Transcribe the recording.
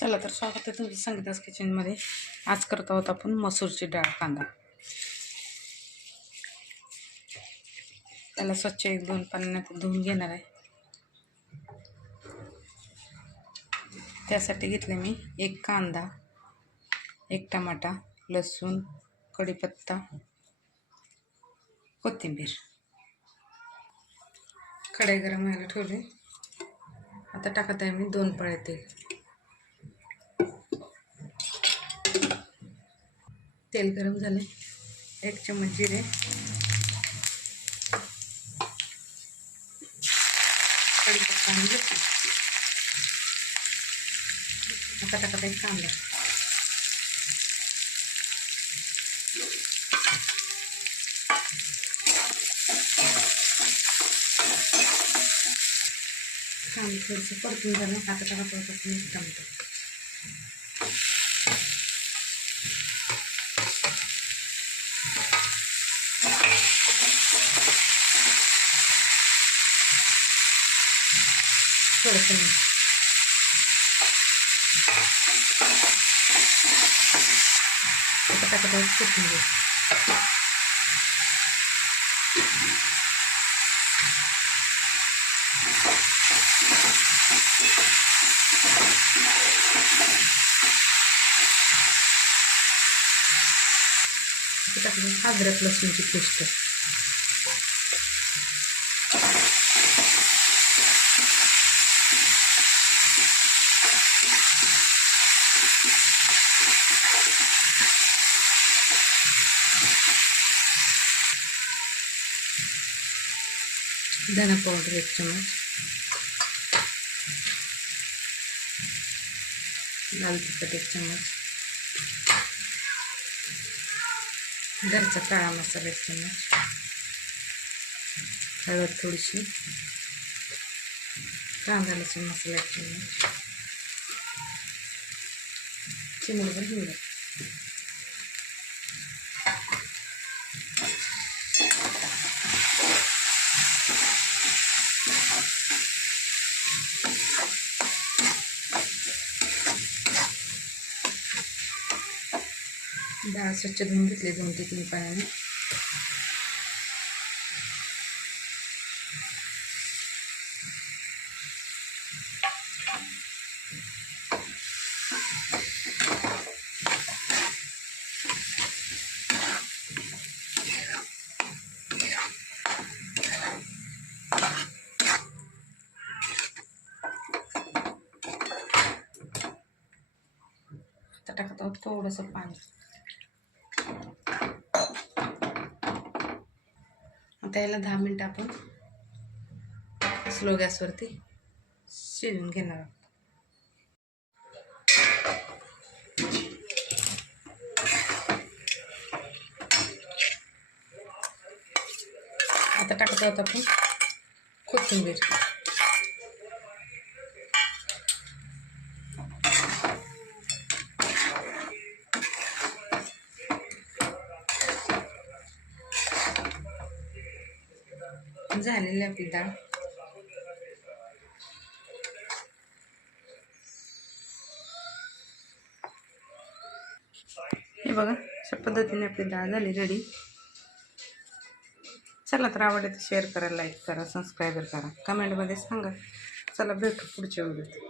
चला तर स्वागत आहे तुमचं संगीतास किचनमध्ये. आज करत आहोत आपण मसूरची डाळ कांदा. त्याला स्वच्छ एक दोन पाण्यात धुवून घेणार आहे. त्यासाठी घेतले मी एक कांदा एक टमाटा लसूण कढीपत्ता कोथिंबीर. कढई गरम व्हायला ठेवले. आता टाकत आहे मी दोन पळे तेल. तेल गरम झाले एक चम्मच जिरे. कढीपत्ता आणि आता टाकत आहे कांदा. कांदा थोडंसं परतून झालं. आता टाका परत मी टमाटर थोडंसं मीठ आता टाकत आहे कोथिंबीर आता टाकत आहे अद्रक लसूणची पेस्ट धना पावडर एक चम्मच लाल तिखट एक चम्मच घरचा काळा मसाला एक चम्मच हळद थोडीशी कांदा लसूण मसाला एक चम्मच चिमडभर हिंग डाळ स्वच्छ धुवून घेतली दोन ते तीन पाण्याने. टाकत आहोत थोडंसं पाणी. आता याला दहा मिनटं आपण स्लो गॅसवरती शिजून घेणार आहोत. आता टाकत आहोत आपण कोथिंबीर. झालेली आपली डाळ हे बघा अशा पद्धतीने आपली डाळ झाली रेडी चला तर आवडले तर शेअर करा लाईक करा सबस्क्राईबर करा. कमेंटमध्ये सांगा. चला भेटू पुढच्या व्हिडिओत.